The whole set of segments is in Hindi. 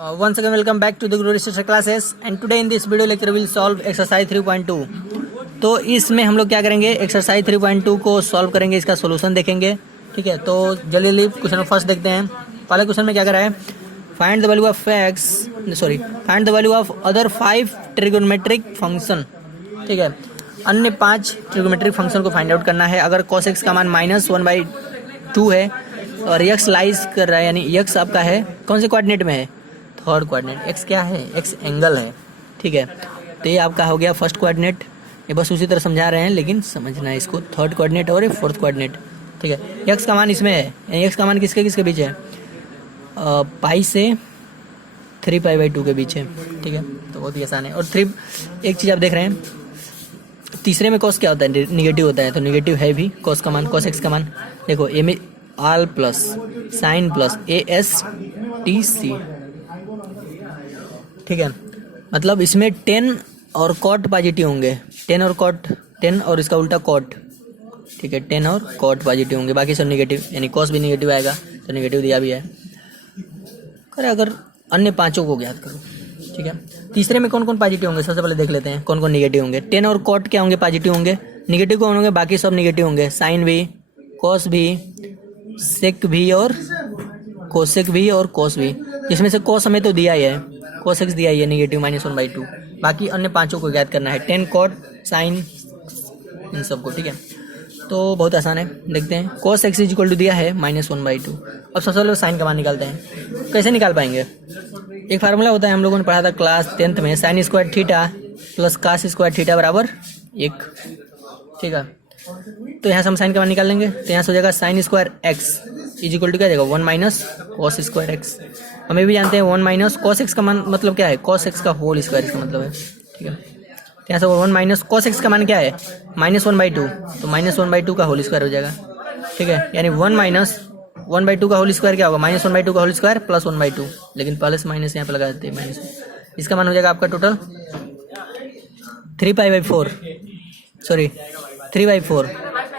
Once again welcome back to the Guru Research classes and today in this video lecture we will solve exercise 3.2। तो इसमें हम लोग क्या करेंगे, एक्सरसाइज 3.2 को सॉल्व करेंगे, इसका सॉल्यूशन देखेंगे। ठीक है, तो जल्दी जल्दी क्वेश्चन फर्स्ट देखते हैं। पहले क्वेश्चन में क्या करा है, find the value of other 5 trigonometric function. ठीक है, अन्य 5 ट्रिगोनोमेट्रिक फंक्शन को फाइंड आउट करना है। अगर cos x का मान -1/2 है और x लाइज कर रहा है, यानी x आपका है कौन से कोऑर्डिनेट में है, थर्ड कोऑर्डिनेट। x क्या है, x एंगल है। ठीक है, तो ये आपका हो गया फर्स्ट कोऑर्डिनेट। ये बस उसी तरह समझा रहे हैं लेकिन समझना है इसको, थर्ड कोऑर्डिनेट और ये फोर्थ कोऑर्डिनेट। ठीक है, x का मान इसमें है, यानी x का मान किसके किसके बीच है, पाई से 3π/2 के बीच है। ठीक है, तो बहुत ही आसान है। और एक चीज़ आप देख रहे हैं, तीसरे में cos क्या होता है, निगेटिव होता है, तो निगेटिव है भी cos का मान। cos x का मान देखो, ए में आल प्लस साइन प्लस ASTC। ठीक है, मतलब इसमें 10 और cot पॉजिटिव होंगे, 10 और cot, 10 और इसका उल्टा cot। ठीक है, 10 और cot पॉजिटिव होंगे, बाकी सब निगेटिव, यानी cos भी निगेटिव आएगा, तो निगेटिव दिया भी है। अगर अन्य पांचों को ज्ञात करो। ठीक है, तीसरे में कौन कौन पॉजिटिव होंगे, सबसे पहले देख लेते हैं कौन कौन निगेटिव होंगे। 10 और cot क्या होंगे, पॉजिटिव होंगे। निगेटिव कौन होंगे, बाकी सब निगेटिव होंगे, साइन भी, cos भी, सेक भी और कोसेक भी और cos भी। जिसमें से cos हमें तो दिया ही है, cos x दिया ही है निगेटिव -1/2। बाकी अन्य पांचों को ज्ञात करना है, 10 cot साइन इन सबको। ठीक है, तो बहुत आसान है, देखते हैं। cos x = दिया है -1/2। अब सबसे पहले साइन का मान निकालते हैं। कैसे निकाल पाएंगे, एक फार्मूला होता है, हम लोगों ने पढ़ा था क्लास 10th में, sin square theta plus cos square theta बराबर 1। ठीक है, तो यहाँ से हम साइन का मान निकाल लेंगे, तो यहाँ से हो जाएगा sin स्क्वायर x = क्या जाएगा, 1 - cos स्क्वायर x। हमें भी जानते हैं 1 - cos x का मान मतलब क्या है, cos x का होल स्क्वायर इसका मतलब है। ठीक है, तो यहाँ से 1 - cos x का मान क्या है, -1/2, तो -1/2 का होल स्क्वायर हो जाएगा। ठीक है, यानी 1 - 1/2 का होल स्क्वायर क्या होगा, -1/2 का होल स्क्वायर प्लस 1/2, लेकिन पहले से माइनस यहाँ पे लगा देते हैं माइनस। इसका मान हो जाएगा आपका टोटल 3/4।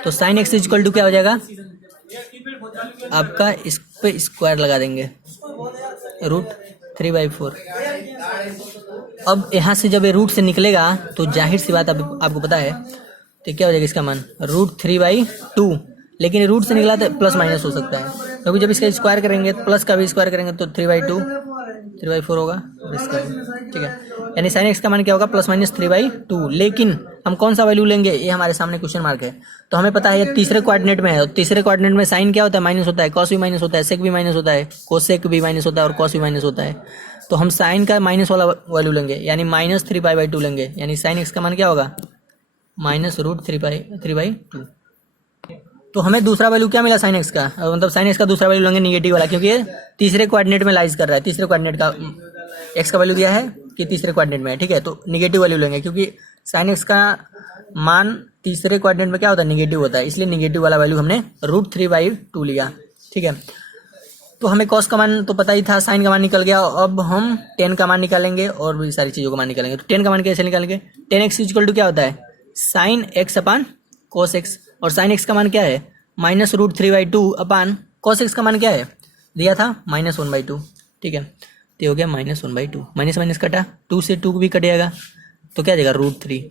तो sin x = क्या हो जाएगा आपका, इस पे स्क्वायर लगा देंगे, √3/4। अब यहाँ से जब ये रूट से निकलेगा तो जाहिर सी बात आपको पता है, तो क्या हो जाएगा इसका मान √3/2। लेकिन रूट से निकला तो प्लस माइनस हो सकता है, क्योंकि जब इसका स्क्वायर करेंगे, प्लस का भी स्क्वायर करेंगे तो 3/4 होगा और इसका भी। ठीक है, यानी sin x का मान क्या होगा, ±3/2। लेकिन हम कौन सा वैल्यू लेंगे, ये हमारे सामने क्वेश्चन मार्क है। तो हमें पता है ये तीसरे कोऑर्डिनेट में है, और तीसरे कोऑर्डिनेट में साइन क्या होता है, माइनस होता है, cos भी माइनस होता है, sec भी माइनस होता है, cosec भी माइनस होता है और cos भी माइनस होता है। तो हम साइन का माइनस वाला वैल्यू लेंगे, यानी -3π/2 लेंगे, यानी sin x का मान क्या होगा, -√3/2। तो हमें दूसरा वैल्यू क्या मिला sin x का, मतलब sin x का दूसरा वैल्यू लेंगे निगेटिव वाला, क्योंकि ये तीसरे कोऑर्डिनेट में लाइज कर रहा है। तीसरे कोऑर्डिनेट का x का वैल्यू दिया है कि तीसरे कोऑर्डिनेट में है। ठीक है, तो निगेटिव वैल्यू लेंगे, क्योंकि sin x का मान तीसरे कोऑर्डिनेट में क्या होता है, निगेटिव होता है, इसलिए निगेटिव वाला वैल्यू हमने √3/2 लिया। ठीक है, तो हमें cos का मान तो पता ही था, sin का मान निकल गया। अब हम 10 का मान निकालेंगे और भी सारी चीज़ों का मान निकालेंगे। तो 10 का मान कैसे निकालेंगे, 10x = क्या होता है, sin x/cos x, और sin x का मान क्या है, -√3/2 cos x का मान क्या है, दिया था -1/2। ठीक है, तो हो गया -1/2, माइनस माइनस कटा, 2 से 2 भी कट जाएगा, तो क्या जाएगा √3।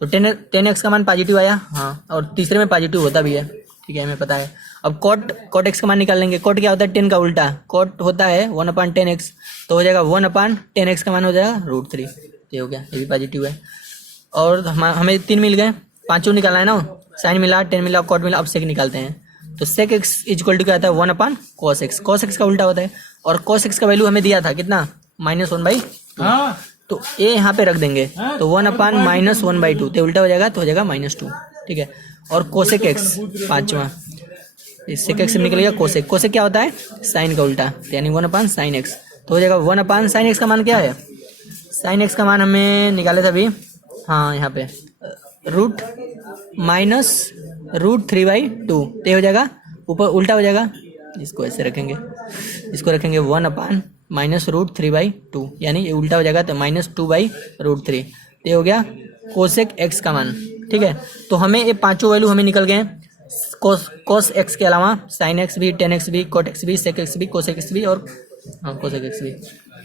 तो 10x का मान पॉजिटिव आया, हाँ, और तीसरे में पॉजिटिव होता भी है। ठीक है, हमें पता है। अब cot x का मान निकाल लेंगे। cot क्या होता है, 10 का उल्टा, cot होता है 1/10x, तो हो जाएगा 1/10x का मान हो जाएगा √3। ये हो गया, ये भी पॉजिटिव है। और हमें 3 मिल गए, पांचों निकालना है ना, साइन मिला, 10 मिला, cot मिला। अब सेक निकालते हैं, तो sec x = क्या होता है, 1/cos x। cos x का उल्टा होता है, और cos x का वैल्यू हमें दिया था कितना, -1/2। तो ये यहाँ पे रख देंगे, तो 1/-1/2, तो उल्टा हो जाएगा, तो हो जाएगा -2। ठीक है, और cosec x पांचवा, sec x से निकल गया cosec। cosec क्या होता है, साइन का उल्टा, यानी 1/sin x, तो हो जाएगा 1/sin x का मान क्या है, sin x का मान हमें निकाले थे अभी, हाँ यहाँ पे √-√3/2, तो हो जाएगा ऊपर उल्टा हो जाएगा, इसको ऐसे रखेंगे, इसको रखेंगे 1/-√3/2, यानी ये उल्टा हो जाएगा, तो -2/√3। ये हो गया cosec x का मान। ठीक है, तो हमें ये पांचों वैल्यू हमें निकल गए, cos x के अलावा sin x भी, tan x भी, cot x भी, sec x भी, cosec x भी और cosec x भी।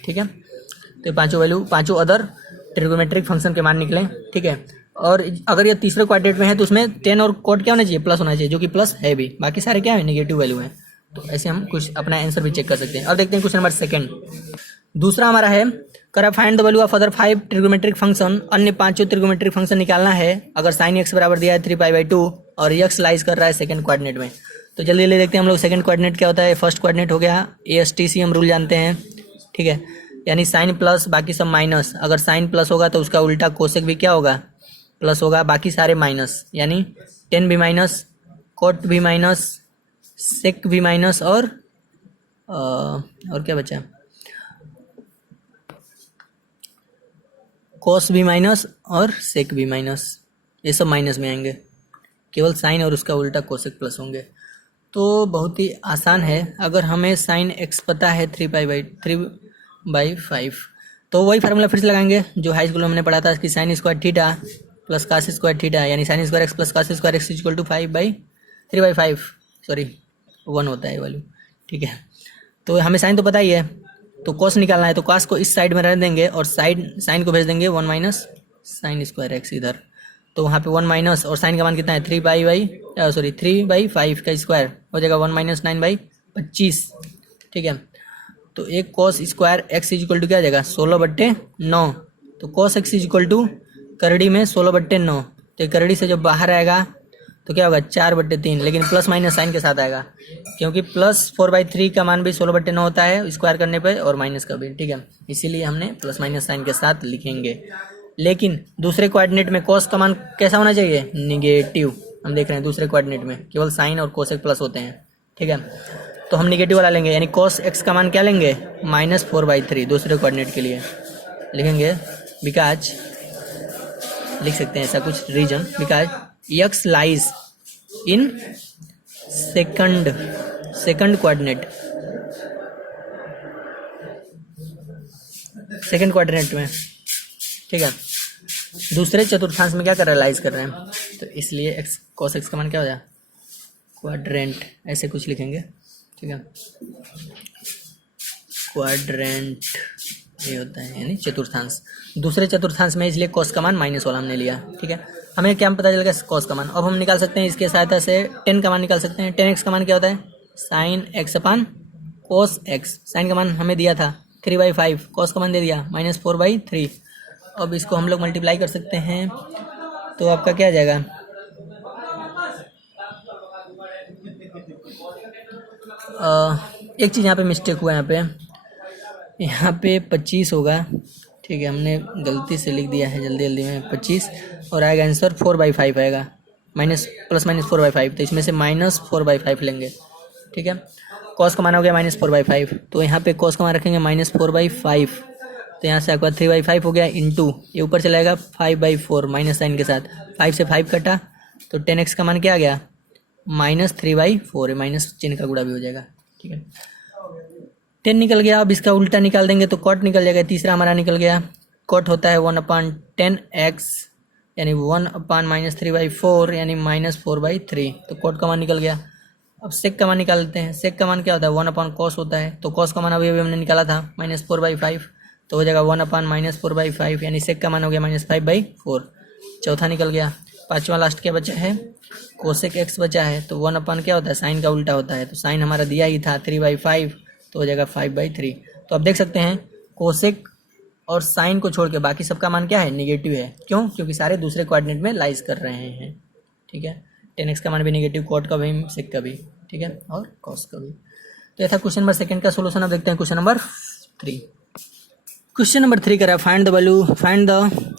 ठीक है। तो पांचों वैल्यू, पांचों अदर ट्रिग्नोमेट्रिक फंक्शन के मान निकले, ठीक है। और अगर ये तीसरे क्वाड्रेंट में है तो उसमें 10 और कॉट क्या होना चाहिए, प्लस होना चाहिए, जो कि प्लस है भी, बाकी सारे क्या है, नेगेटिव वैल्यू है। तो ऐसे हम कुछ अपना आंसर भी चेक कर सकते हैं। अब देखते हैं क्वेश्चन नंबर सेकंड। दूसरा हमारा है, करा find the value of other 5 trigonometric function, अन्य पांचों ट्रिग्नोमेट्रिक फंक्शन निकालना है अगर साइन एक्स बराबर दिया है 3π/2 और एक्स लाइज कर रहा है सेकंड क्वाड्रेंट में। तो जल्दी जल्दी देखते हैं हम लोग सेकंड क्वाड्रेंट क्या होता है। फर्स्ट क्वाड्रेंट हो गया ASTC, हम रूल जानते हैं, ठीक है, यानी साइन प्लस बाकी सब माइनस। अगर साइन प्लस होगा तो उसका उल्टा कोसेक भी क्या होगा, प्लस होगा, बाकी सारे माइनस, यानी टेन भी माइनस, कोट भी माइनस, सेक भी माइनस, और क्या बचा, कोस भी माइनस और सेक भी माइनस, ये सब माइनस में आएंगे, केवल साइन और उसका उल्टा कोसेक प्लस होंगे। तो बहुत ही आसान है। अगर हमें साइन एक्स पता है 3π/5, तो वही फार्मूला फिर से लगाएंगे जो हाई स्कूल में हमने पढ़ा था कि sine square theta plus cos square theta, यानी sine square x plus cos square x equal to 3/5, sorry 1 होता है वैल्यू, ठीक है। तो हमें साइन तो पता ही है, तो कॉस निकालना है, तो कॉस को इस साइड में रख देंगे और साइन को भेज देंगे 1 माइनस साइन स्क्वायर एक्स इधर। तो वहाँ पे 1 माइनस, और साइन का मान कितना है 3/5 का स्क्वायर हो जाएगा 1 माइनस 9/25, ठीक है। तो एक cos square x equal to क्या आ जाएगा 16/9। तो कॉस एक्स इक्वल टू करड़ी में 16/9, तो करड़ी से जब बाहर आएगा तो क्या होगा 4/3, लेकिन प्लस माइनस साइन के साथ आएगा, क्योंकि प्लस 4/3 का मान भी 16/9 होता है स्क्वायर करने पे, और माइनस का भी, ठीक है। इसीलिए हमने प्लस माइनस साइन के साथ लिखेंगे। लेकिन दूसरे कोऑर्डिनेट में कॉस का मान कैसा होना चाहिए, निगेटिव। हम देख रहे हैं दूसरे कोऑर्डिनेट में केवल साइन और कोसेक प्लस होते हैं, ठीक है। तो हम निगेटिव वाला लेंगे, यानी कॉस एक्स का मान क्या लेंगे -4/3 दूसरे कोऑर्डिनेट के लिए लिखेंगे, बिकॉज लिख सकते हैं ऐसा कुछ region, because x lies in second coordinate में, ठीक है। दूसरे चतुर्थांश में क्या कर रहे हैं, लाइज कर रहे हैं, तो इसलिए एक्स कॉस एक्स का मान क्या हो जाए क्वाड्रेंट, ऐसे कुछ लिखेंगे, ठीक है। क्वाड्रेंट ये होता है यानी चतुर्थांश, दूसरे चतुर्थांश में, इसलिए कॉस का मान माइनस वाला हमने लिया, ठीक है। हमें क्या पता चल गया कॉस का मान। अब हम निकाल सकते हैं इसके सहायता से टेन का मान निकाल सकते हैं। 10x का मान क्या होता है साइन एक्स अपान कोस एक्स। साइन का मान हमें दिया था 3/5, कॉस का मान दे दिया -4/3। अब इसको हम लोग मल्टीप्लाई कर सकते हैं, तो आपका क्या आ जाएगा, एक चीज़ यहाँ पे मिस्टेक हुआ है, यहाँ पे 25 होगा, ठीक है, हमने गलती से लिख दिया है जल्दी में 25, और आएगा आंसर 4/5 आएगा, +-4/5, तो इसमें से -4/5 लेंगे, ठीक है। कॉस का मान हो गया -4/5, तो यहाँ पे कॉस का मान रखेंगे -4/5, तो यहाँ से आपका 3/5 हो गया, इंटू ये ऊपर चलाएगा 5/4 माइनस साइन के साथ, 5 से 5 कटा, तो 10x का मान क्या आ गया -3/4, माइनस चिन्ह का गुणा भी हो जाएगा, ठीक है। 10 निकल गया। अब इसका उल्टा निकाल देंगे तो कॉट निकल जाएगा। तीसरा हमारा निकल गया, कॉट होता है 1/10x, यानी 1/-3/4 यानी -4/3, तो कॉट का मान निकल गया। अब सेक का मान निकाल लेते हैं। सेक का मान क्या होता है 1/cos होता है, तो cos का मान अभी हमने निकाला था -4/5, तो हो जाएगा 1/-4/5, यानी सेक का मान हो गया -5/4। चौथा निकल गया। पांचवा लास्ट क्या बचा है, कोसेक एक्स बचा है, तो 1/ क्या होता है साइन का उल्टा होता है, तो साइन हमारा दिया ही था 3/5, तो हो जाएगा 5/3। तो अब देख सकते हैं कोसेक और साइन को छोड़ के बाकी सबका मान क्या है निगेटिव है। क्यों, क्योंकि सारे दूसरे कोऑर्डिनेट में लाइज कर रहे हैं, ठीक है। 10x का मान भी निगेटिव, कॉट का भी, सेक का भी, ठीक है, और कॉस का भी। तो ये था क्वेश्चन नंबर सेकंड का सोल्यूशन। अब देखते हैं क्वेश्चन नंबर 3। क्वेश्चन नंबर 3 करा find the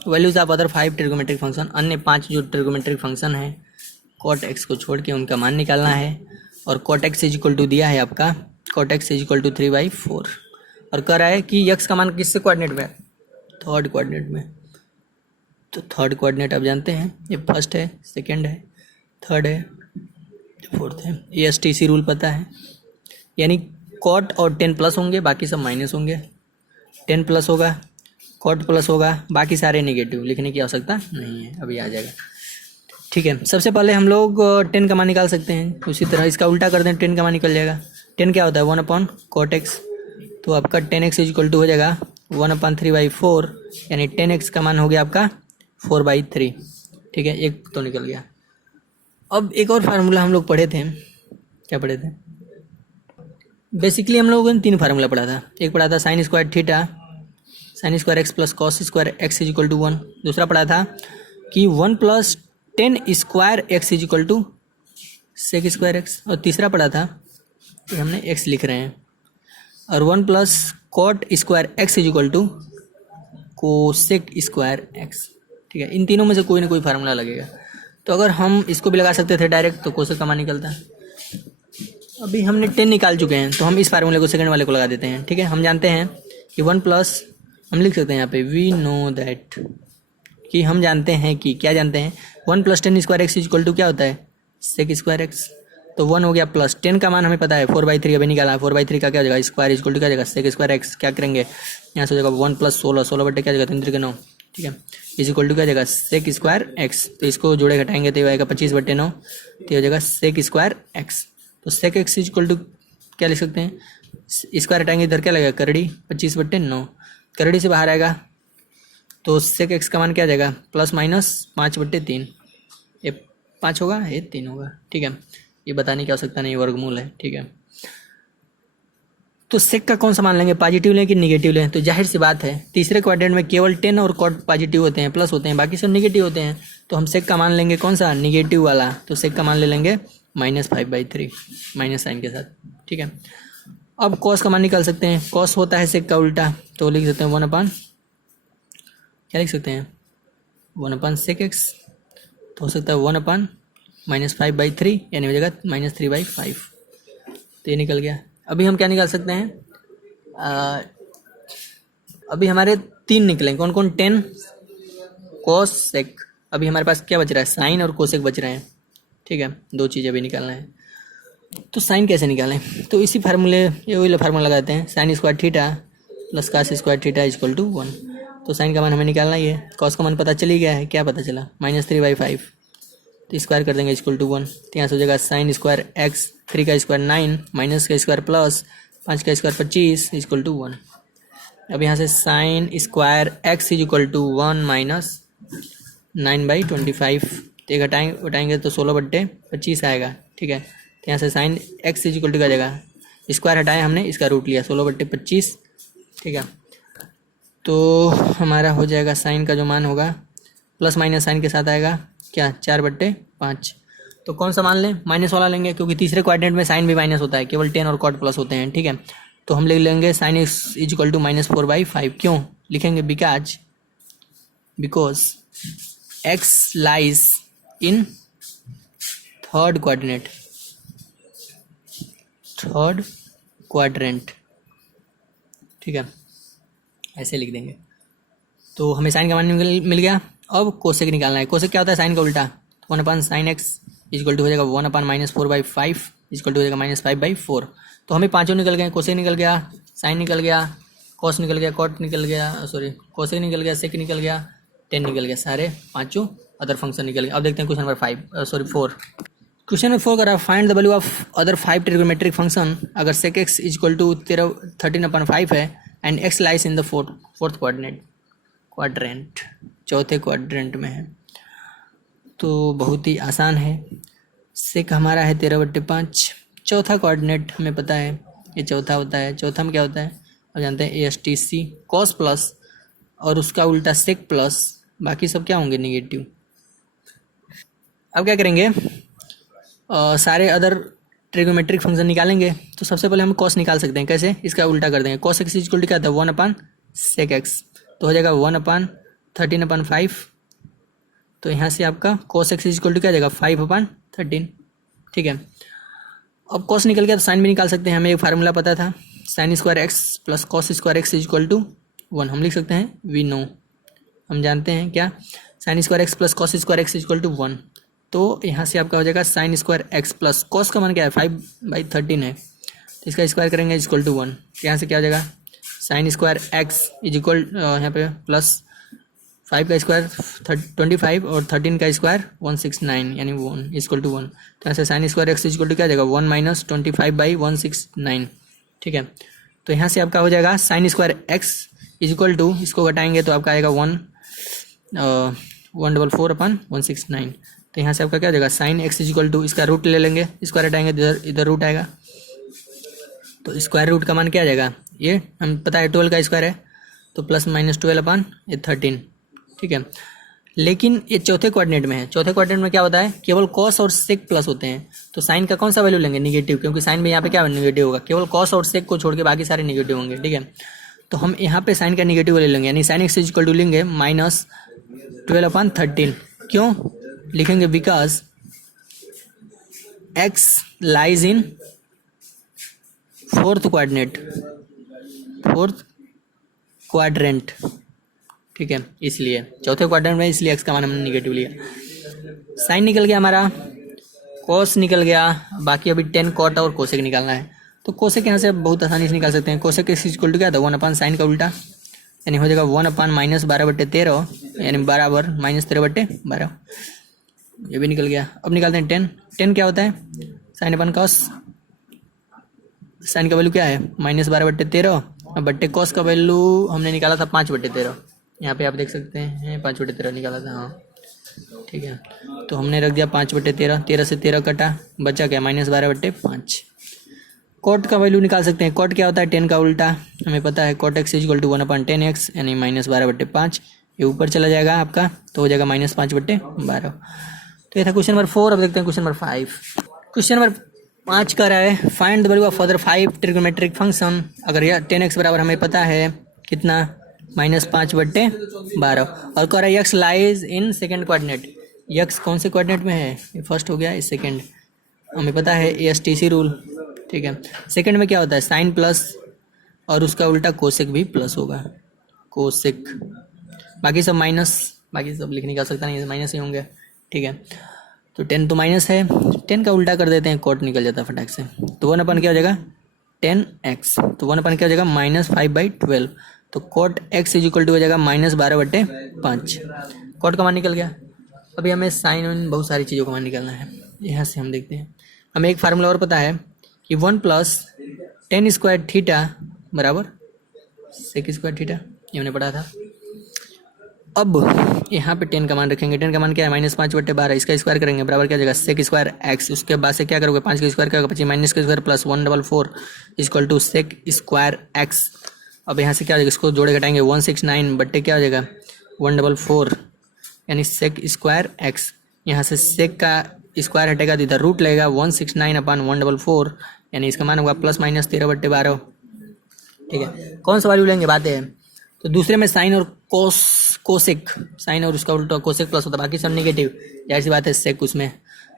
values of other 5 trigonometric function. अन्य 5 जो ट्रिग्नोमेट्रिक फंक्शन है कॉट एक्स को छोड़ के उनका मान निकालना है, और cot x is equal to दिया है आपका cot x is equal to 3/4, और कह रहा है कि एक्स का मान किससे कोऑर्डिनेट में, थर्ड कोऑर्डिनेट में। तो थर्ड कोऑर्डिनेट आप जानते हैं, ये फर्स्ट है, सेकंड है, थर्ड है, फोर्थ है। ASTC रूल पता है, यानी कॉट और 10 प्लस होंगे, बाकी सब माइनस होंगे। 10 प्लस होगा, कॉट प्लस होगा, बाकी सारे नेगेटिव, लिखने की आवश्यकता नहीं है, अभी आ जाएगा, ठीक है। सबसे पहले हम लोग 10 का मान निकाल सकते हैं, उसी तरह इसका उल्टा कर दें, 10 का मान निकल जाएगा। 10 क्या होता है 1/cot x, तो आपका 10x इक्वल टू हो जाएगा 1/3/4, यानी 10x का मान हो गया आपका 4/3। ठीक है, एक तो निकल गया। अब एक और फार्मूला हम लोग पढ़े थे, क्या पढ़े थे? बेसिकली हम लोगों ने 3 फार्मूला पढ़ा था। एक पढ़ा था sine square theta, sine square x plus cos square x is equal to 1। दूसरा पढ़ा था कि 1 + 10 square x is equal to sec square x. और तीसरा पढ़ा था कि हमने एक्स लिख रहे हैं, और 1 + cot square x is equal to cosec square x. ठीक है, इन तीनों में से कोई ना कोई फार्मूला लगेगा। तो अगर हम इसको भी लगा सकते थे डायरेक्ट, तो कोसेक का मान निकलता है। अभी हमने 10 निकाल चुके हैं, तो हम इस फार्मूले को सेकंड वाले को लगा देते हैं। ठीक है, हम जानते हैं कि 1+, हम लिख सकते हैं यहाँ पे वी नो दैट, कि हम जानते हैं कि क्या जानते हैं, 1 + 10 स्क्वायर एक्स इक्वल टू क्या होता है, सेक स्क्वायर एक्स। तो 1 हो गया, प्लस 10 का मान हमें पता है 4/3 अभी निकाला है। 4/3 का क्या हो जाएगा, स्क्वायर इक्वल टू क्या हो जाएगा, सेक स्क्वायर एक्स। क्या करेंगे, यहाँ से हो जाएगा 1 + 16, 16 बटे क्या हो जाएगा 3 × 9। ठीक है, इज इक्वल टू क्या हो जाएगा, सेक स्क्वायर एक्स। तो इसको जोड़े घटाएंगे तो ये आएगा 25/9, तो हो जाएगा सेक स्क्वायर एक्स। तो sec x is equal to क्या लिख सकते हैं, स्क्वायर हटाएंगे इधर क्या लगेगा, करड़ी 25/9, करड़ी से बाहर आएगा तो सेक एक्स का मान क्या आ जाएगा, ±5/3। ये 5 होगा, ये 3 होगा। ठीक है, ये बताने की आवश्यकता नहीं, वर्गमूल है। ठीक है, तो सेक का कौन सा मान लेंगे, पॉजिटिव लें कि निगेटिव लें? तो जाहिर सी बात है, तीसरे क्वाड्रेंट में केवल 10 और कॉट पॉजिटिव होते हैं, प्लस होते हैं, बाकी सब निगेटिव होते हैं। तो हम सेक का मान लेंगे कौन सा, निगेटिव वाला। तो सेक का मान ले लेंगे -5/3, माइनस साइन के साथ। ठीक है, अब कॉस का मान निकाल सकते हैं। कॉस होता है सेक का उल्टा, तो लिख सकते हैं 1/, क्या लिख सकते हैं, 1/sec x। तो हो सकता है 1/ -5/3, यानी हो जाएगा -3/5। तो ये निकल गया। अभी हम क्या निकाल सकते हैं, अभी हमारे 3 निकले, कौन कौन, 10 cos sec। अभी हमारे पास क्या बच रहा है, साइन और कोसेक बच रहे हैं। ठीक है, 2 चीज़ें अभी निकालना है। तो साइन कैसे निकालें, तो इसी फार्मूले, ये वही फार्मूला लगाते हैं, sine square theta plus cos square theta is equal to 1। तो साइन का मान हमें निकालना ही है। कॉस का मान पता चल ही गया है, क्या पता चला, -3/5। तो स्क्वायर कर देंगे इक्वल टू 1। तो यहाँ से हो जाएगा साइन स्क्वायर एक्स, 3 का स्क्वायर 9, माइनस का स्क्वायर प्लस 5 का स्क्वायर 25 इक्वल टू 1। अब यहाँ से sine square x is equal to 1 - 9/25। तो उठाएंगे तो 16/25 आएगा। ठीक है, तो यहाँ से sine x is equal to क्या जाएगा, स्क्वायर हटाए हमने, इसका रूट लिया 16/25। ठीक है, तो हमारा हो जाएगा साइन का जो मान होगा, प्लस माइनस साइन के साथ आएगा क्या, 4/5। तो कौन सा मान लें, माइनस वाला लेंगे, क्योंकि तीसरे क्वाड्रेंट में साइन भी माइनस होता है, केवल 10 और कॉट प्लस होते हैं। ठीक है, तो हम लिख लेंगे साइन इज इक्वल टू -4/5। क्यों लिखेंगे, because x lies in third quadrant. ठीक है, ऐसे लिख देंगे। तो हमें साइन का मान मिल गया। अब कोसेक निकालना है। कोसेक क्या होता है, साइन का उल्टा। 1/sin x इक्वल टू हो जाएगा 1/- 4/5 इक्वल टू हो जाएगा -5/4। तो हमें पाँचों निकल गए, कोसेक निकल गया, साइन निकल गया, कॉस निकल गया, कॉट निकल गया, कोसेक निकल गया, सेक निकल गया, 10 निकल गया, सारे पाँचों अदर फंक्शन निकल गए। अब देखते हैं क्वेश्चन नंबर 4। क्वेश्चन नंबर 4 करा, find the value of other 5 trigonometric function. अगर सेक एक्स इक्वल टू 13/5 है and x lies in the fourth quadrant, चौथे क्वाड्रेंट में है, तो बहुत ही आसान है। सेक हमारा है 13/5, चौथा कोऑर्डिनेट हमें पता है, ये चौथा होता है। चौथा में क्या होता है, अब जानते हैं, ASTC कॉस प्लस और उसका उल्टा सेक प्लस, बाकी सब क्या होंगे, निगेटिव। अब क्या करेंगे, सारे अदर ट्रिग्नोमेट्रिक फंक्शन निकालेंगे। तो सबसे पहले हम कॉस निकाल सकते हैं, कैसे, इसका उल्टा कर देंगे। कॉस एक्स इक्वल टू क्या था, 1/sec x। तो हो जाएगा 1/13/5। तो यहाँ से आपका cos x इक्वल टू क्या जाएगा, 5/13। ठीक है, अब cos निकल गया तो साइन भी निकाल सकते हैं। हमें एक फार्मूला पता था, sine square x plus cos square x equal to 1। हम लिख सकते हैं वी नो, हम जानते हैं क्या, sine square x plus cos square x equal to 1। तो यहाँ से आपका हो जाएगा sine square x plus cos का मान क्या है, 5/13 है, तो इसका स्क्वायर करेंगे इक्वल टू 1। यहाँ से क्या हो जाएगा, sine square x is equal, यहाँ पे प्लस 5 का स्क्वायर 25 और 13 का स्क्वायर 169, यानी 1 इक्वल टू 1। तो यहाँ से sine square x equal to क्या आ जाएगा, 1 - 25/169। ठीक है, तो यहाँ से आपका हो जाएगा sine square x is equal to, इसको घटाएंगे तो आपका आएगा 144/169। तो यहाँ से आपका क्या हो जाएगा sine x is equal to, इसका रूट ले लेंगे, स्क्वायर हटाएंगे तो इधर रूट आएगा, तो स्क्वायर रूट का मान क्या आ जाएगा, ये हम पता है 12 का स्क्वायर है, तो +-12/13, ठीक है। लेकिन ये चौथे कोऑर्डिनेट में है, चौथे कोऑर्डिनेट में क्या होता है, केवल कॉस और सेक प्लस होते हैं, तो साइन का कौन सा वैल्यू लेंगे, निगेटिव, क्योंकि साइन में यहाँ पे क्या नेगेटिव होगा, केवल कॉस और सेक को छोड़ के बाकी सारे निगेटिव होंगे, ठीक है। तो हम यहाँ पे साइन का निगेटिव ले लेंगे, यानी sine x is equal to लेंगे -12/13, क्यों लिखेंगे, because x lies in fourth quadrant, ठीक है, इसलिए चौथे क्वाड्रेंट में, इसलिए एक्स का मान हमने निगेटिव लिया। साइन निकल गया हमारा, कॉस निकल गया, बाकी अभी 10 कॉट और कोसेक निकालना है। तो कोसेक यहाँ से बहुत आसानी से निकाल सकते हैं। कोसेक इज इक्वल टू क्या था, 1/, साइन का उल्टा, यानी हो जाएगा 1/, -12/13, यानी बराबर -13/12, ये भी निकल गया। अब निकालते हैं 10 क्या होता है, साइन अपन कॉस, साइन का वैल्यू क्या है -12/13, और बट्टे कॉस का वैल्यू हमने निकाला था 5/13, यहाँ पे आप देख सकते हैं 5/13 निकाला था, हाँ ठीक है। तो हमने रख दिया 5/13, 13 से 13 कटा, बचा क्या -12/5। कॉट का वैल्यू निकाल सकते हैं, कॉट क्या होता है 10 का उल्टा, हमें पता है cot x is equal to 1/10x, यानी -12/5, ये ऊपर चला जाएगा आपका, तो हो जाएगा -5/12। तो ये था क्वेश्चन नंबर 4। अब देखते हैं क्वेश्चन नंबर 5। क्वेश्चन नंबर 5 कर रहा है, find the value of further 5 trigonometric function. अगर यह 10x बराबर हमें पता है कितना, -5/12, और कह रहा है x lies in second coordinate. X कौन से कोऑर्डिनेट में है, ये फर्स्ट हो गया, ये सेकेंड, हमें पता है ASTC रूल, ठीक है। सेकेंड में क्या होता है, साइन प्लस और उसका उल्टा कोसेक भी प्लस होगा, कोसेक, बाकी सब माइनस, बाकी सब लिखने का सकता नहीं, माइनस ही होंगे, ठीक है। तो 10 तो माइनस है, 10 का उल्टा कर देते हैं, कॉट निकल जाता है फटाक से, तो 1/, क्या हो जाएगा 10x, तो 1/, क्या हो जाएगा -5/12, तो cot x is equal to हो जाएगा -12/5, कॉट का मान निकल गया। अभी हमें साइन बहुत सारी चीज़ों का मान निकालना है, यहाँ से हम देखते हैं। हमें एक फार्मूला और पता है कि 1 + tan स्क्वायर थीटा बराबर sec स्क्वायर थीटा, ये हमने पढ़ा था। अब यहाँ पे 10 का मान रखेंगे, 10 का मान क्या है -5/12, इसका स्क्वायर करेंगे बराबर क्या हो जाएगा sec स्क्वायर x, उसके बाद से क्या करोगे 5 का स्क्वायर क्या होगा, 25 का square plus 144 equal to sec square x। अब यहाँ से क्या हो जाएगा, इसको जोड़े घटाएंगे 169 बट्टे क्या हो जाएगा 144, यानी sec स्क्वायर x। यहाँ से sec का स्क्वायर हटेगा तो इधर रूट लगेगा 169/144, यानी इसका मान होगा +-13/12, ठीक है। कौन सा वैल्यू लेंगे, बात है। तो दूसरे में साइन और कोसेक, साइन और उसका उल्टा कोसेक प्लस होता है, बाकी सब निगेटिव, ऐसी बात है। सेक उसमें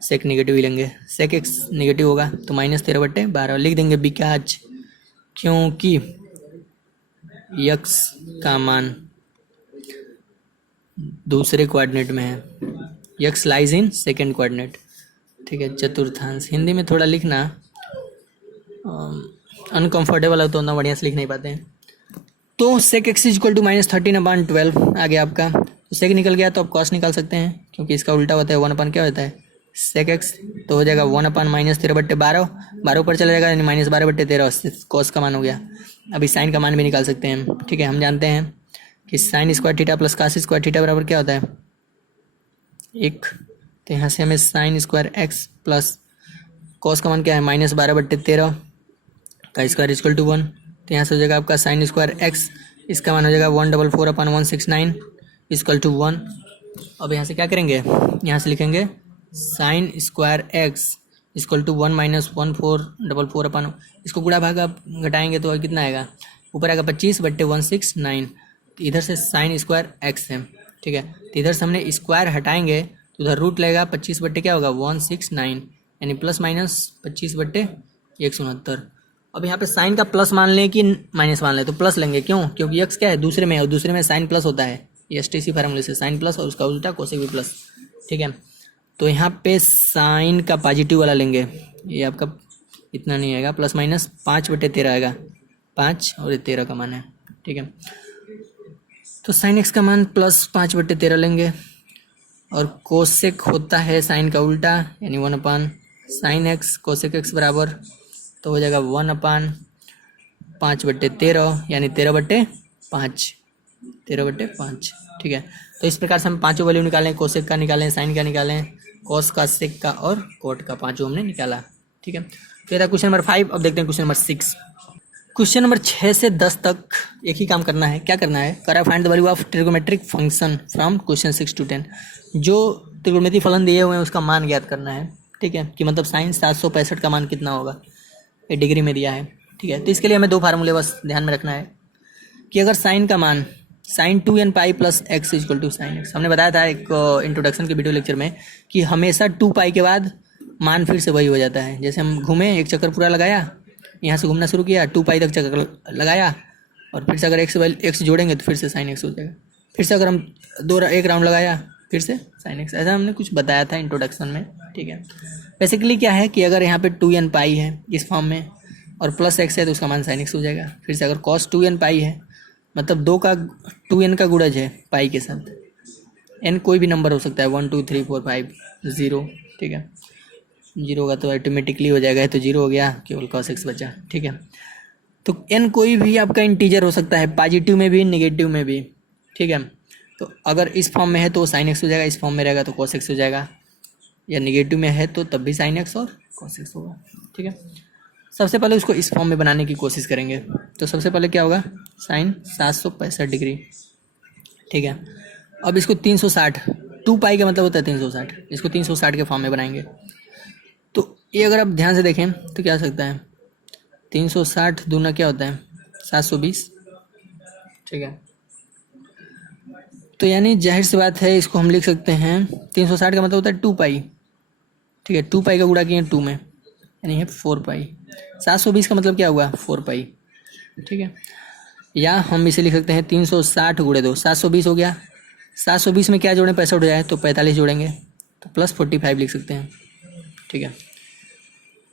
सेक निगेटिव ही लेंगे, सेक एक्स निगेटिव होगा तो -13/12 लिख देंगे, बिकॉज क्योंकि यक्स का मान दूसरे कोऑर्डिनेट में है, x lies in second coordinate, ठीक है। चतुर्थांश हिंदी में थोड़ा लिखना अनकंफर्टेबल है, तो ना बढ़िया से लिख नहीं पाते हैं। तो sec x is equal to -13/12 आ गया आपका, तो sec निकल गया, तो आप cos निकाल सकते हैं, क्योंकि इसका उल्टा होता है 1/, क्या होता है sec x, तो हो जाएगा 1/, -13/12, 12 ऊपर चला जाएगा, यानी -12/13, cos का मान हो गया। अभी साइन का मान भी निकाल सकते हैं, ठीक है। हम जानते हैं कि sine square theta plus cos square theta बराबर क्या होता है 1, तो यहाँ से हमें sign square x plus cos का मान क्या है -12/13 का स्क्वायर इक्वल टू 1, तो यहाँ से हो जाएगा आपका साइन स्क्वायर x, इसका मान हो जाएगा 144/169 इक्वल टू 1। अब यहाँ से क्या करेंगे, यहाँ से लिखेंगे sine square x equal to 1 - 1444, इसको गुणा भाग आप घटाएंगे तो कितना आएगा, ऊपर आएगा 25/169, तो इधर से साइन स्क्वायर x है, ठीक है। तो इधर से हमने स्क्वायर हटाएंगे तो उधर रूट लगेगा 25 बट्टे क्या होगा 169, यानी +-25/169। अब यहाँ पे साइन का प्लस मान लें कि माइनस मान लें, तो प्लस लेंगे, क्यों, क्योंकि x क्या है दूसरे में है, और दूसरे में साइन प्लस होता है, ये STC फार्मूले से साइन प्लस और उसका उल्टा कोसेक भी प्लस, ठीक है। तो यहाँ पे साइन का पॉजिटिव वाला लेंगे, ये आपका इतना नहीं आएगा, +-5/13 आएगा, 5 और ये 13 का मान है, ठीक है। तो साइन x का मान +5/13 लेंगे, और कोसेक होता है साइन का उल्टा, यानी 1/sin x कोसेक x बराबर, तो हो जाएगा 1/, 5/13 यानी 13/5, 13/5। ठीक है, तो इस प्रकार से हम पांचों वैल्यू निकालें, कोसेक का निकालें, साइन का निकालें, कॉस का, सेक का और कोट का, पांचों हमने निकाला। ठीक है, तो ये था क्वेश्चन नंबर 5। अब देखते हैं क्वेश्चन नंबर 6। क्वेश्चन नंबर 6 से 10 तक एक ही काम करना है। क्या करना है? करा find the value of trigonometric function from question 6 to 10। जो त्रिकोणमितीय फलन दिए हुए हैं उसका मान ज्ञात करना है। ठीक है, कि मतलब साइन 765 का मान कितना होगा, ये डिग्री में दिया है। ठीक है, तो इसके लिए हमें दो फार्मूले बस ध्यान में रखना है कि अगर साइन का मान sine 2n pi plus x equal to sine x, हमने बताया था एक इंट्रोडक्शन के वीडियो लेक्चर में कि हमेशा 2 पाई के बाद मान फिर से वही हो जाता है। जैसे हम घूमे, एक चक्कर पूरा लगाया, यहाँ से घूमना शुरू किया, 2 पाई तक चक्कर लगाया और फिर से अगर एक्स जोड़ेंगे तो फिर से साइन एक्स हो जाएगा। फिर से अगर हम एक राउंड लगाया फिर से साइन एक्स, ऐसा हमने कुछ बताया था इंट्रोडक्शन में। ठीक है, बेसिकली क्या है कि अगर यहाँ पे 2n पाई है इस फॉर्म में और प्लस एक्स है तो उसका मान साइन एक्स हो जाएगा। फिर से अगर कॉस 2n पाई है, मतलब 2n का गुणज है पाई के साथ, n कोई भी नंबर हो सकता है, 1 2 3 4 5 0। ठीक है, 0 का तो ऑटोमेटिकली हो जाएगा, तो 0 हो गया, केवल cos x बचा। ठीक है, तो n कोई भी आपका इंटीजर हो सकता है, पॉजिटिव में भी नेगेटिव में भी। ठीक है, तो अगर इस फॉर्म में है तो साइन x हो जाएगा, इस फॉर्म में रहेगा तो cos x हो जाएगा, या नेगेटिव में है तो तब भी साइन x और cos x होगा। ठीक है, सबसे पहले उसको इस फॉर्म में बनाने की कोशिश करेंगे। तो सबसे पहले क्या होगा, साइन 765 डिग्री। ठीक है, अब इसको 360, 2 पाई का मतलब होता है 360, इसको 360 के फॉर्म में बनाएंगे। तो ये अगर आप ध्यान से देखें तो क्या हो सकता है, 360 दूना क्या होता है 720। ठीक है, तो यानी जाहिर सी बात है इसको हम लिख सकते हैं 360 का मतलब होता है 2 पाई। ठीक है, 2 पाई का गुणा किए 2 में यानी है 4 पाई। 720 का मतलब क्या हुआ 4 पाई। ठीक है, या हम इसे लिख सकते हैं 360 गुणे 2, 720 हो गया। 720 में क्या जोड़ें, 65 हो जाए तो 45 जोड़ेंगे तो प्लस 45 लिख सकते हैं। ठीक है,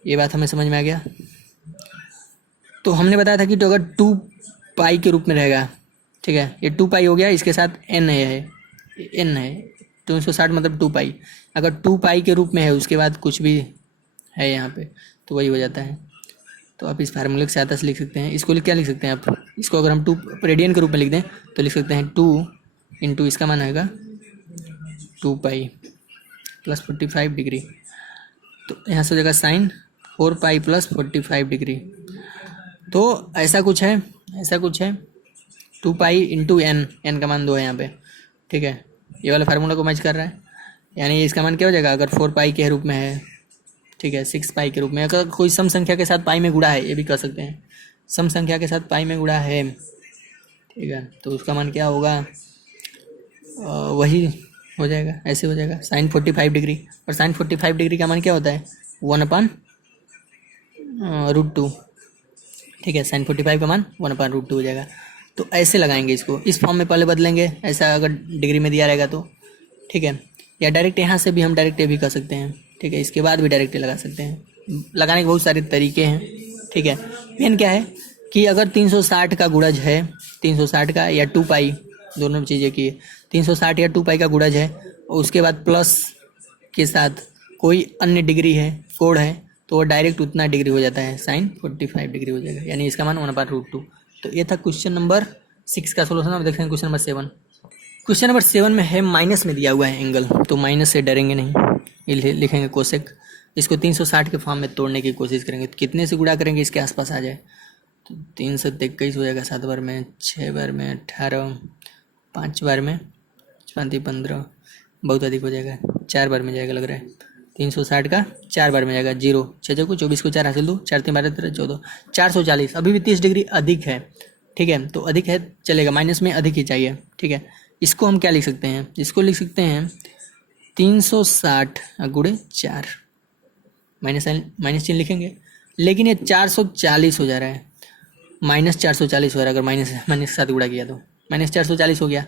ये बात हमें समझ में आ गया। तो हमने बताया था कि तो अगर 2 पाई के रूप में रहेगा, ठीक है, ये 2 पाई हो गया, इसके साथ n है 360 मतलब 2 पाई। अगर 2 पाई के रूप में है उसके बाद कुछ भी है यहाँ पे तो वही हो जाता है। तो आप इस फार्मूले की सहायता से लिख सकते हैं। इसको क्या लिख सकते हैं आप, इसको अगर हम 2 रेडियन के रूप में लिख दें तो लिख सकते हैं 2 इंटू इसका मान आएगा 2 पाई प्लस 45 डिग्री। तो यहाँ से हो जाएगा साइन 4 पाई प्लस 45 डिग्री। तो ऐसा कुछ है 2 पाई इंटू n का मान 2 है यहाँ पे। ठीक है, ये वाला फार्मूला को मैच कर रहा है, यानी इसका मान क्या हो जाएगा, अगर 4 पाई के रूप में है, ठीक है, 6 पाई के रूप में, अगर कोई सम संख्या के साथ पाई में गुणा है, ये भी कर सकते हैं, सम संख्या के साथ पाई में गुणा है, ठीक है, तो उसका मान क्या होगा, वही हो जाएगा, ऐसे हो जाएगा साइन 45 डिग्री। और साइन 45 डिग्री का मान क्या होता है 1/√2। ठीक है, साइन 45 का मान 1/√2 हो जाएगा। तो ऐसे लगाएंगे इसको, इस फॉर्म में पहले बदलेंगे, ऐसा अगर डिग्री में दिया रहेगा तो। ठीक है, या डायरेक्ट यहाँ से भी हम डायरेक्ट ये भी कर सकते हैं। ठीक है, इसके बाद भी डायरेक्ट लगा सकते हैं, लगाने के बहुत सारे तरीके हैं। ठीक है, मेन क्या है कि अगर 360 का गुणज है, 360 का या 2 पाई, दोनों चीज़ें की 360 या 2 पाई का गुणज है और उसके बाद प्लस के साथ कोई अन्य डिग्री है, कोड है, तो वो डायरेक्ट उतना डिग्री हो जाता है, साइन 45 डिग्री हो जाएगा, यानी इसका मान 1/√2। तो ये था क्वेश्चन नंबर 6 का सोल्यूशन। अब देखते हैं क्वेश्चन नंबर 7। क्वेश्चन नंबर 7 में है माइनस में दिया हुआ है एंगल, तो माइनस से डरेंगे नहीं, ये लिखेंगे कोसेक। इसको 360 के फॉर्म में तोड़ने की कोशिश करेंगे, तो कितने से गुणा करेंगे इसके आसपास आ जाए, तो 3 से 21 हो जाएगा, 7 बार में, 6 बार में, 18, 5 बार में, 15, बहुत अधिक हो जाएगा, 4 बार में जाएगा लग रहा है। 360 का 4 बार में जाएगा, 0 6 को 24 को 4 हासिल 2, 4 3 12 13 14, 440। अभी भी 30 डिग्री अधिक है। ठीक है, तो अधिक है चलेगा, माइनस में अधिक ही चाहिए। ठीक है, इसको हम क्या लिख सकते हैं, इसको लिख सकते हैं 360 गुणे 4, माइनस चिन्ह लिखेंगे, लेकिन ये 440 हो जा रहा है, -440 हो रहा है। अगर माइनस के साथ गुणा किया तो -440 हो गया,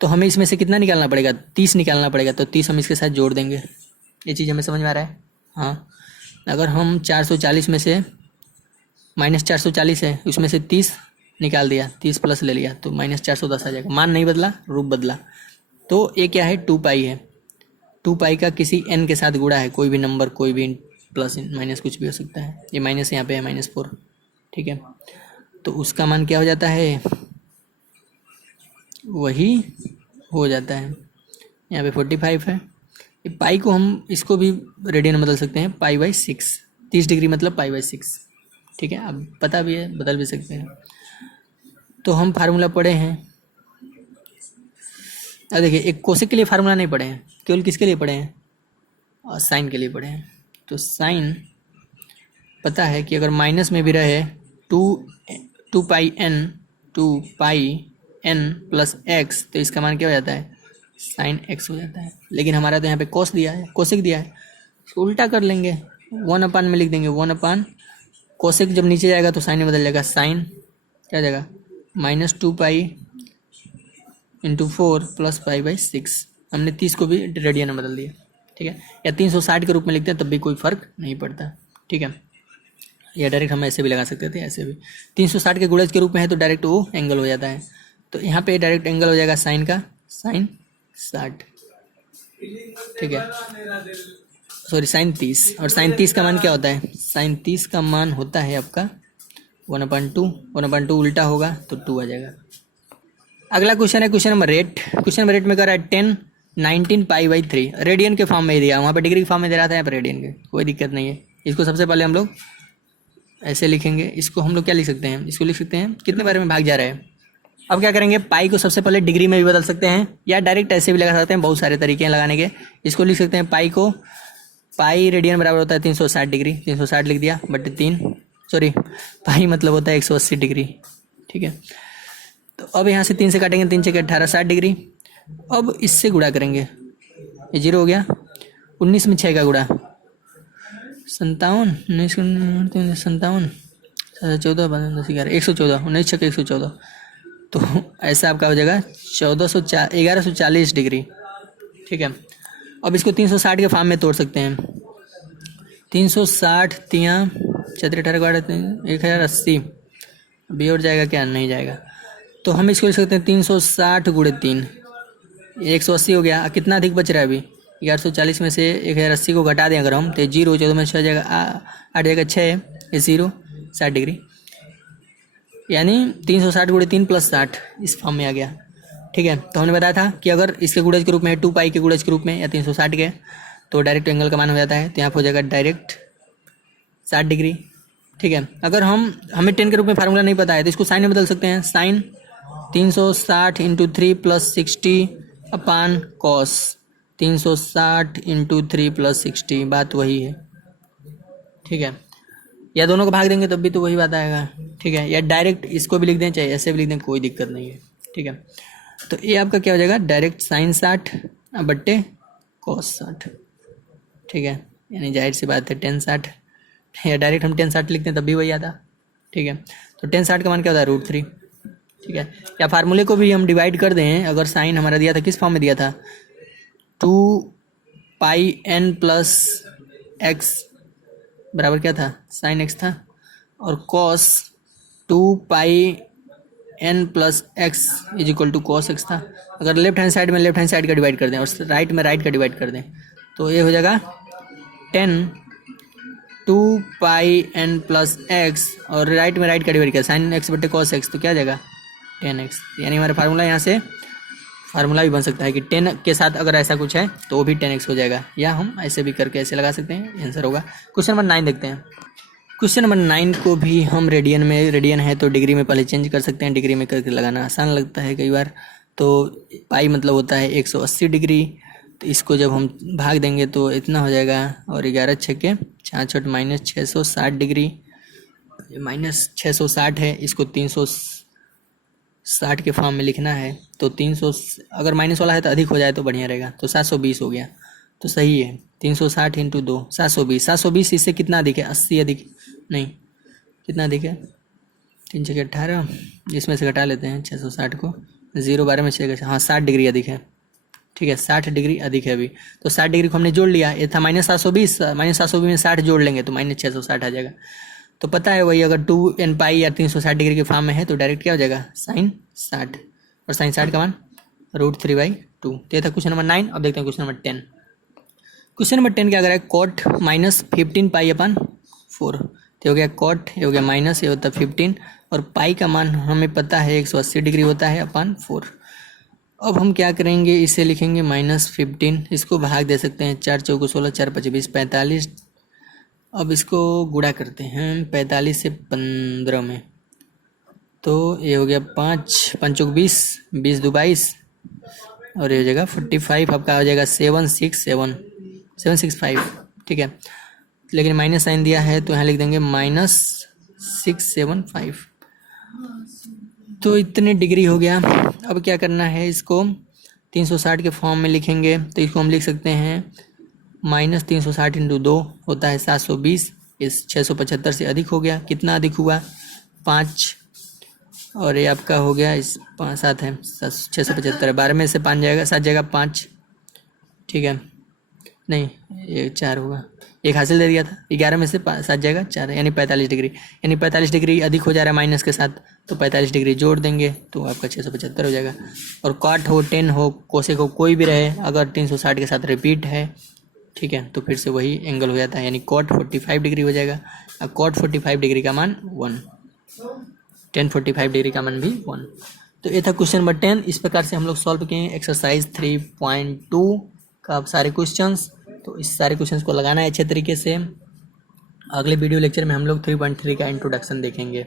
तो हमें इसमें से कितना निकालना पड़ेगा, 30 निकालना पड़ेगा। तो 30 हम इसके साथ जोड़ देंगे। ये चीज़ हमें समझ में आ रहा है। हाँ, अगर हम 440 में से -440 है, उसमें से 30 निकाल दिया, 30 प्लस ले लिया, तो -410 आ जाएगा। मान नहीं बदला, रूप बदला। तो ये क्या है, 2 पाई है। 2 पाई का किसी n के साथ गुणा है, कोई भी नंबर, कोई भी प्लस माइनस कुछ भी हो सकता है। ये माइनस यहाँ पे है -4। ठीक है, तो उसका मान क्या हो जाता है, वही हो जाता है। यहाँ पे 45 है। पाई को हम इसको भी रेडियन में बदल सकते हैं, π/6, 30 डिग्री मतलब π/6, ठीक है। अब पता भी है, बदल भी सकते हैं। तो हम फार्मूला पढ़े हैं। अब देखिए, एक कोसेक के लिए फार्मूला नहीं पढ़े हैं, केवल किसके लिए पढ़े हैं, और साइन के लिए पढ़े हैं। तो साइन पता है कि अगर माइनस में भी रहे 2πn तो इसका मान क्या हो जाता है, साइन x हो जाता है। लेकिन हमारा तो यहाँ पे कोस दिया है, कोसेक दिया है, इसको उल्टा कर लेंगे, 1/, में लिख देंगे 1/। कोसेक जब नीचे जाएगा तो साइन में बदल जाएगा, साइन क्या जाएगा -2π × 4 + π/6। हमने 30 को भी रेडियन में बदल दिया, ठीक है। या 360 के रूप में लिखते हैं तब भी कोई फर्क नहीं पड़ता, ठीक है। या डायरेक्ट हम ऐसे भी लगा सकते थे, ऐसे भी 360 के गुणज के रूप में है तो डायरेक्ट वो एंगल हो जाता है। तो यहाँ पे डायरेक्ट एंगल हो जाएगा साइन का, साइन 60, ठीक है, सॉरी साइन 30। और साइन 30 का मान क्या होता है, साइन 30 का मान होता है आपका 1/2 उल्टा होगा तो 2 आ जाएगा। अगला क्वेश्चन है क्वेश्चन नंबर 8। क्वेश्चन नंबर 8 में कह रहा है 10 19 π/3 रेडियन के फॉर्म में ही दिया, वहाँ पर डिग्री के फॉर्म में दे रहा था, यहाँ पर रेडियन के, कोई दिक्कत नहीं है। इसको सबसे पहले हम लोग ऐसे लिखेंगे, इसको हम लोग क्या लिख सकते हैं, इसको लिख सकते हैं कितने बारे में भाग जा रहा है। अब क्या करेंगे, पाई को सबसे पहले डिग्री में भी बदल सकते हैं या डायरेक्ट ऐसे भी लगा सकते हैं, बहुत सारे तरीके हैं लगाने के। इसको लिख सकते हैं पाई को, पाई रेडियन बराबर होता है 360 डिग्री, 360 लिख दिया बटे 3, सॉरी पाई मतलब होता है 180 डिग्री, ठीक है। तो अब यहाँ से 3 से काटेंगे, 3 × 6 = 18, 60 डिग्री। अब इससे गुणा करेंगे, ये 0 हो गया, 19 में 6 का गुणा 57, 19 57, 14 10 11 114, 19 × 6 = 114। तो ऐसा आपका हो जाएगा 1140 डिग्री, ठीक है। अब इसको 360 के फॉर्म में तोड़ सकते हैं, 360 3 4 18 1080, अभी और जाएगा क्या, नहीं जाएगा। तो हम इसको लिख सकते हैं 360 × 3, 180 हो गया। कितना अधिक बच रहा है अभी, 1140 में से 1080 को घटा दें अगर हम, तो 0 14 में 6 जाएगा, 8 जाएगा 6, 0 60 डिग्री, यानी 360 × 3 + 60 इस फॉर्म में आ गया, ठीक है। तो हमने बताया था कि अगर इसके गुणज के रूप में 2π के गुणज के रूप में या 360 के, तो डायरेक्ट एंगल का मान हो जाता है, तो यहाँ पर हो जाएगा डायरेक्ट 60 डिग्री, ठीक है। अगर हमें 10 के रूप में फार्मूला नहीं पता है तो इसको साइन में बदल सकते हैं, साइन 360 × 3 + 60/cos, 360 × 3 + 60, बात वही है, ठीक है। या दोनों को भाग देंगे तब भी तो वही बात आएगा, ठीक है। या डायरेक्ट इसको भी लिख दें, चाहे ऐसे भी लिख दें, कोई दिक्कत नहीं है, ठीक है। तो ये आपका क्या हो जाएगा, डायरेक्ट साइन 60 बट्टे cos 60, ठीक है। यानी जाहिर सी बात है 1060, या डायरेक्ट हम 1060 लिखते हैं तब भी वही आता, ठीक है। तो 1060 का मान क्या होता है, √3, ठीक है। या फार्मूले को भी हम डिवाइड कर दें, अगर साइन हमारा दिया था किस फॉर्म में दिया था, 2πn + x बराबर क्या था, साइन x था, और cos 2πn + x = cos x था। अगर लेफ्ट हैंड साइड में लेफ्ट हैंड साइड का डिवाइड कर दें और राइट में राइट का डिवाइड कर दें, तो ये हो जाएगा 10 2πn + x, और राइट में राइट का डिवाइड किया साइन x बटे cos x, तो क्या आ जाएगा 10x। यानी हमारा फार्मूला यहाँ से फार्मूला भी बन सकता है कि 10 के साथ अगर ऐसा कुछ है तो वो भी 10x हो जाएगा, या हम ऐसे भी करके ऐसे लगा सकते हैं, आंसर होगा। क्वेश्चन नंबर 9 देखते हैं। क्वेश्चन नंबर 9 को भी हम रेडियन में, रेडियन है तो डिग्री में पहले चेंज कर सकते हैं, डिग्री में करके लगाना आसान लगता है कई बार। तो पाई मतलब होता है 180 डिग्री, तो इसको जब हम भाग देंगे तो इतना हो जाएगा, और 11 × 6 = 66 -660 डिग्री, -660 है, इसको 360 के फॉर्म में लिखना है। तो 300 अगर माइनस वाला है तो अधिक हो जाए तो बढ़िया रहेगा, तो 720 हो गया, तो सही है। 360 × 2 720, 720 इससे कितना अधिक है, 80 अधिक नहीं, कितना अधिक है, 3 × 6 = 18, इसमें से घटा लेते हैं 660 को, 0 12 में 6, हाँ 60 डिग्री अधिक है, ठीक है, 60 डिग्री अधिक है अभी। तो 60 डिग्री को हमने जोड़ लिया, ये था -720, -720 में 60 जोड़ लेंगे तो -660 आ जाएगा। तो पता है वही, अगर 2nπ या 360 डिग्री के फॉर्म में है तो डायरेक्ट क्या हो जाएगा, साइन 60, और साइन 60 का मान √3/2। तो ये था क्वेश्चन नंबर 9। अब देखते हैं क्वेश्चन नंबर 10। क्वेश्चन नंबर 10 क्या कर रहा है, cot -15π/4, तो हो गया कॉट, ये हो गया माइनस, ये होता है 15 और पाई का मान हमें पता है 180 डिग्री होता है अपान 4। अब हम क्या करेंगे, इसे लिखेंगे -15, इसको भाग दे सकते हैं 4 चौको 16, 4 5 20, 45। अब इसको गुणा करते हैं 45 से 15 में, तो ये हो गया 5 5 20, 20 2 22 और ये हो जाएगा 45, आपका हो जाएगा 765, ठीक है। लेकिन माइनस साइन दिया है तो यहाँ लिख देंगे -675, तो इतने डिग्री हो गया। अब क्या करना है, इसको 360 के फॉर्म में लिखेंगे, तो इसको हम लिख सकते हैं -360 × 2 होता है 720, इस 675 से अधिक हो गया, कितना अधिक हुआ 5, और ये आपका हो गया इस 7 है 675, 12 में से 5 जाएगा, 7 जाएगा 5, ठीक है, नहीं ये 4 होगा, एक हासिल दे दिया था, 11 में से 7 जाएगा 4, यानी 45 डिग्री, यानी 45 डिग्री अधिक हो जा रहा है माइनस के साथ, तो 45 डिग्री जोड़ देंगे तो आपका 675 हो जाएगा। और कॉट हो, टेन हो, कोसेक हो, कोई भी रहे, अगर 360 के साथ रिपीट है, ठीक है, तो फिर से वही एंगल हो जाता है, यानी कॉट 45 डिग्री हो जाएगा। अब कॉट 45 डिग्री का मान 1, टेन 45 डिग्री का मान भी 1। तो ये था क्वेश्चन नंबर 10। इस प्रकार से हम लोग सॉल्व किए एक्सरसाइज 3.2 का सारे क्वेश्चंस। तो इस सारे क्वेश्चंस को लगाना है अच्छे तरीके से। अगले वीडियो लेक्चर में हम लोग 3.3 का इंट्रोडक्शन देखेंगे।